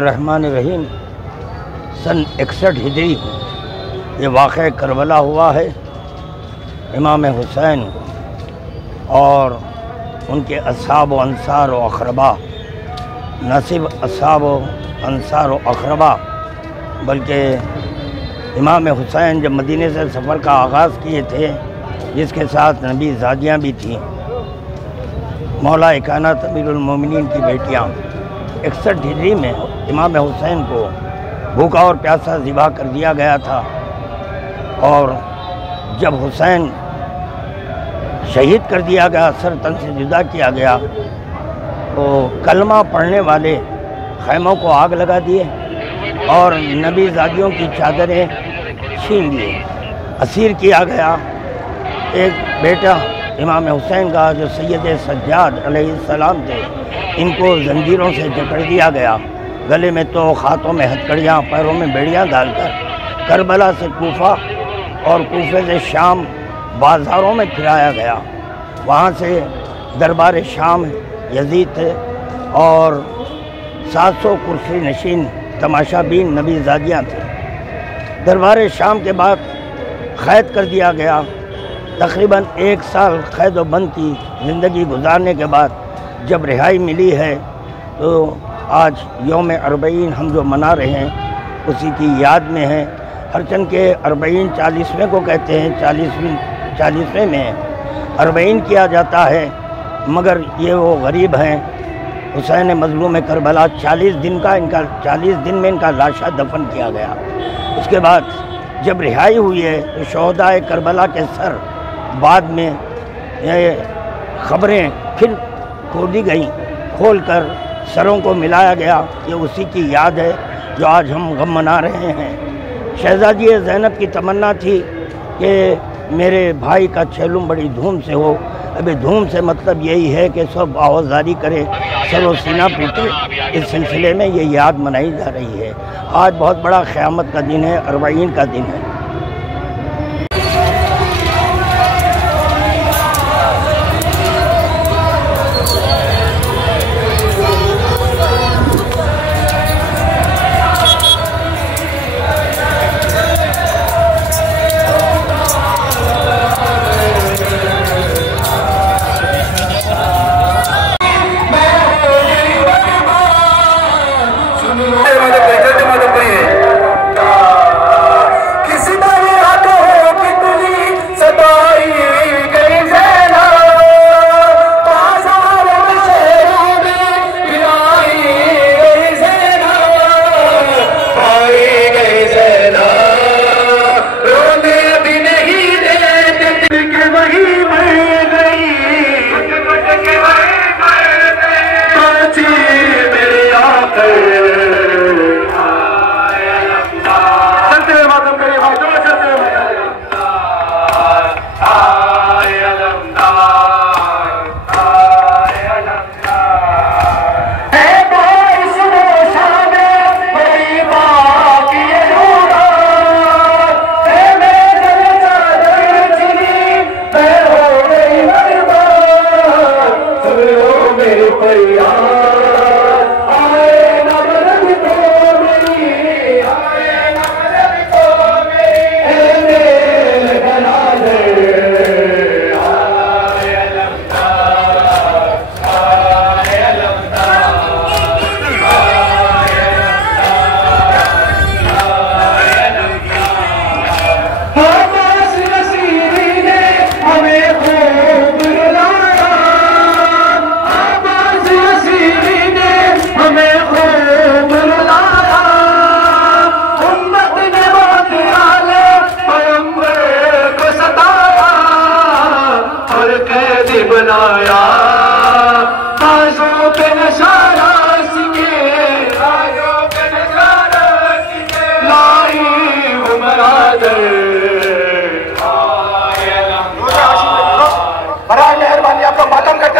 रहमान रहीम। सन 61 हिजरी ये वाक़या करबला हुआ है। इमाम हुसैन और उनके असहाब व अंसार व अक़रबा, न सिर्फ असहाब व अंसार व अक़रबा बल्कि इमाम हुसैन जब मदीने से सफ़र का आगाज़ किए थे, जिसके साथ नबी ज़ादियाँ भी थीं, मौला कायनात अमीरुल मोमिनीन की बेटियाँ। 61 हिजरी में इमाम हुसैन को भूखा और प्यासा ज़िबा कर दिया गया था। और जब हुसैन शहीद कर दिया गया, सर तन से जुदा किया गया, तो कलमा पढ़ने वाले खैमों को आग लगा दिए और नबी ज़ादियों की चादरें छीन लिए। असीर किया गया एक बेटा इमाम हुसैन का, जो सैयद सज्जाद अलैहिस्सलाम थे, इनको जंजीरों से जकड़ दिया गया। गले में तो, हाथों में हथकड़ियाँ, पैरों में बेड़ियाँ डालकर करबला से कूफा और कूफे से शाम बाज़ारों में फिराया गया। वहाँ से दरबार शाम यजीद थे और 700 कुर्सी नशीन तमाशाबीन नबी ज़ादियाँ थे। दरबार शाम के बाद क़ैद कर दिया गया। तकरीबन 1 साल क़ैद व बंद की ज़िंदगी गुजारने के बाद जब रिहाई मिली है, तो आज यौम अरबईन हम जो मना रहे हैं उसी की याद में है। हरचन के अरबईन 40वें को कहते हैं, 40वें में अरबईन किया जाता है, मगर ये वो गरीब हैं। हुसैन मज़लूम करबला 40 दिन में इनका लाशा दफन किया गया। उसके बाद जब रिहाई हुई है तो शोहदाए करबला के सर बाद में ये ख़बरें फिर खोदी गई, खोलकर सरों को मिलाया गया। ये उसी की याद है जो आज हम गम मना रहे हैं। शहज़ादी ज़ैनब की तमन्ना थी कि मेरे भाई का छेलुम बड़ी धूम से हो। अभी धूम से मतलब यही है कि सब आवाज़ारी करे, सरो सीना पीटे। इस सिलसिले में ये याद मनाई जा रही है। आज बहुत बड़ा क़यामत का दिन है, अरबईन का दिन है।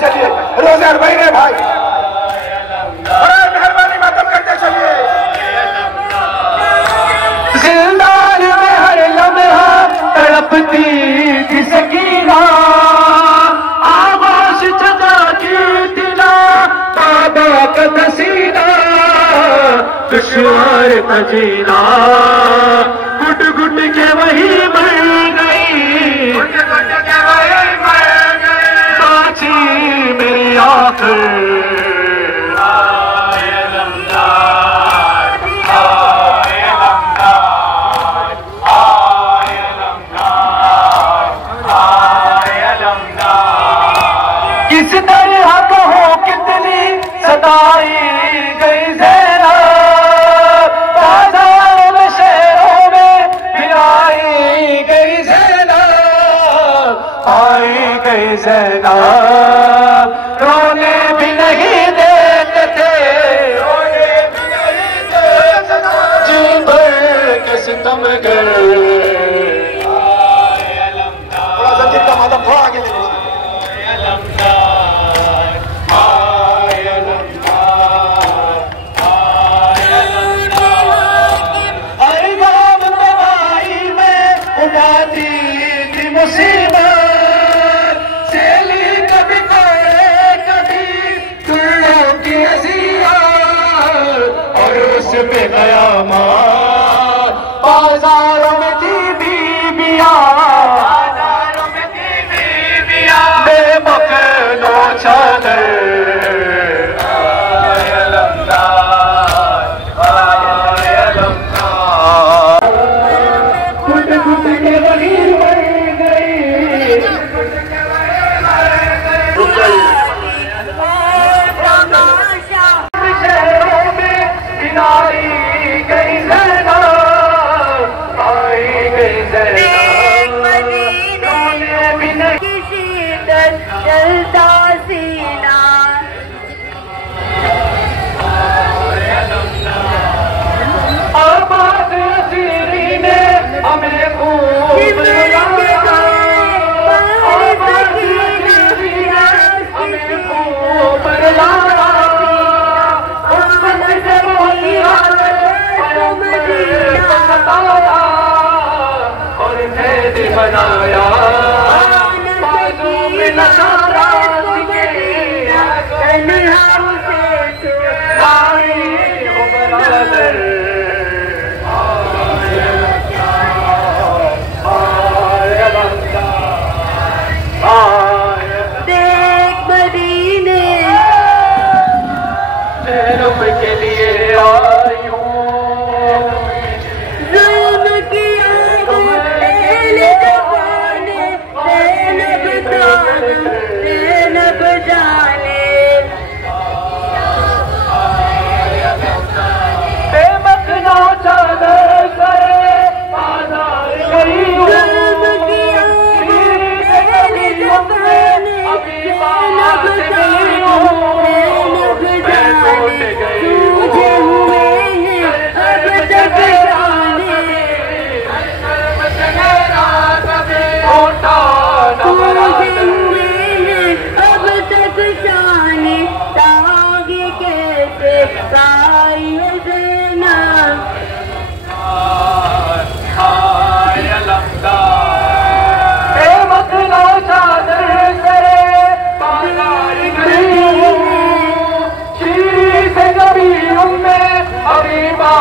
चलिए रोज़े अरबईन है भाई, मेहरबानी मातम करते चलिए। जिंदान में हर लम्हा तड़पती थी सकीना, आवाज़ जगा की दिला बाबा का तसीना। दुश्वार था जीना, घुट घुट के वही मर गई, बाची मेरी आखिर। किस तरह कहो कितनी सताई गई ज़ैनब, बाजार में शहरों में फिराई गई ज़ैनब, आई गई ज़ैनब, रोने भी नहीं देते थे, जी भर के सितमगर। थोड़ा सा जितना माता थोड़ा आगे ले मुसीबत चली कभी करे कभी तुल्लों की अज़ियत, और उस पे कयामत। बाजारों में थी बीबियां, बेमकनो चादर, जलता सीना। आबाद सीरी ने हमें खूब रुलाया, आबाद सीरी ने हमें खूब रुलाया, उम्मत से वही हालत को सताया, और कैद बनाया, बाजू में नशारा के लिए आई हूँ, जुल्म किया पहले जमाने, ज़ैनब जाने, बेमकनो चादर करे बाजार गई हूँ, जुल्म किया पहले जमाने, ज़ैनब जाने, तुझे हुए हैं अब तक जाने, तुझे हुए हैं अब तक जाने, तागे कैसे पाई ज़ैनब। बेमकनो चादर करे बाजार गई हूँ, शीरी से नबी उम्मे हबीबा